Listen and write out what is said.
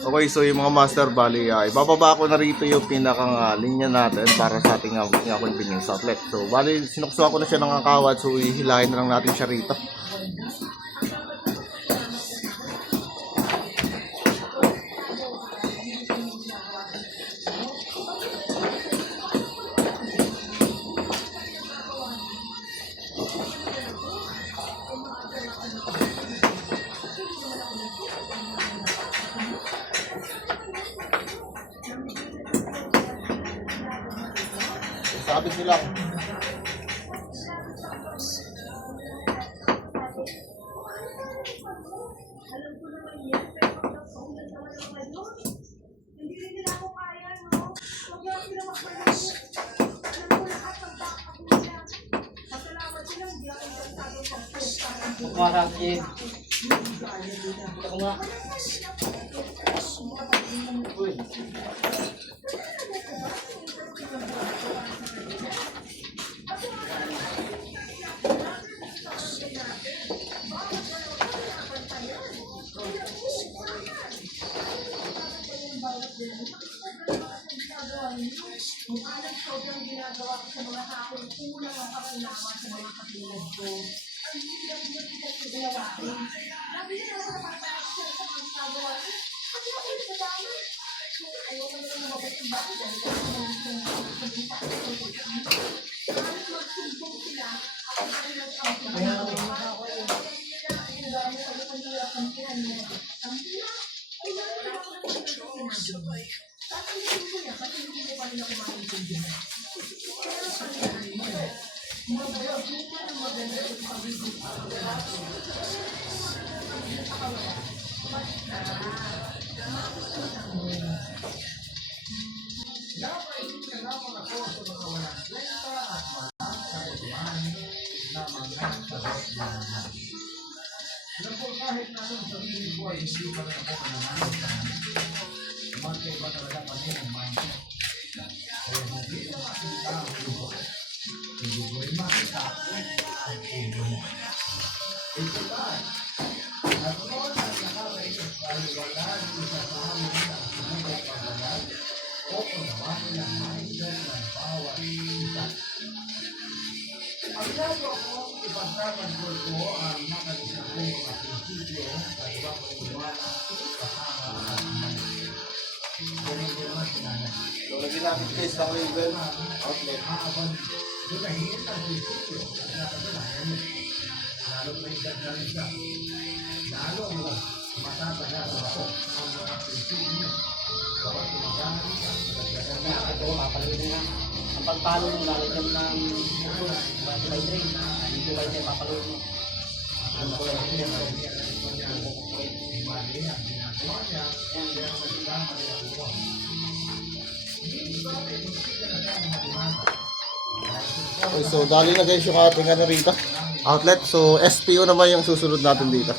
Okay, so yung mga master, bali, ibababa ko na rito yung pinakang linya natin para sa ating convenience outlet. So, bali, sinuksuhan ko na siya ng kawad, so ihilahin na lang natin siya rito. Sabit nyo lang. Marami. Ako nga. Uy. Kung alam sobrang ginagawa ko sa mga taong kulang ang kapinawa sa mga katulad ko. Ang hirap na pinagkagawa ko. Lagi na ako napapakasya sa mga ginagawa ko. At yung ay nadama. Ayaw ko na lumabas ng bago dahil ako na nagpagkita sa pagkita. Halos magsumbong sila ako na nagpagkita. Ang dami sa likong hirap ng pinangyay. Ang hirap ay wala ako ng pinagkagawa. Tapos ko niya, kasi hindi ko pa rin ako maintindihan. Pero pagkaan mo, mabuti ka ng maganda yung pag-ibig ko. Kahit na sa sarili ko ay hindi pa rin ako mananalo. Magkaiba talaga kami ng mindset. Kaya hindi ko makita ang ulo. Hindi ko rin makita ang ulo mo. Ito tayo. At noon at nakakaisip tayo wala dito sa amin ang sinigay pagbalag o unawain ang mindset ng bawat isa. Ang gago ako, ipagtatanggol ko ang nakalisang ko mga prinsipyo sa ibang pagbawana kasama ang mindset. So, lagyan natin case ng label, outlet. Dinahin ang prinsipyo sa nakasanayan mo. Lalo may gagawin siya. Lalo mo matatagal ako ang mga prinsipyo. Kapag tumagamit ka, Kaya ito, papalito na. Ang pagpalo mo, lalagyan ng muso. By train. Hindi by train, papalito mo. Ang kulay ko yan. Okay, so dali na guys yung ating rito outlet. So SPO naman yung susunod natin dito.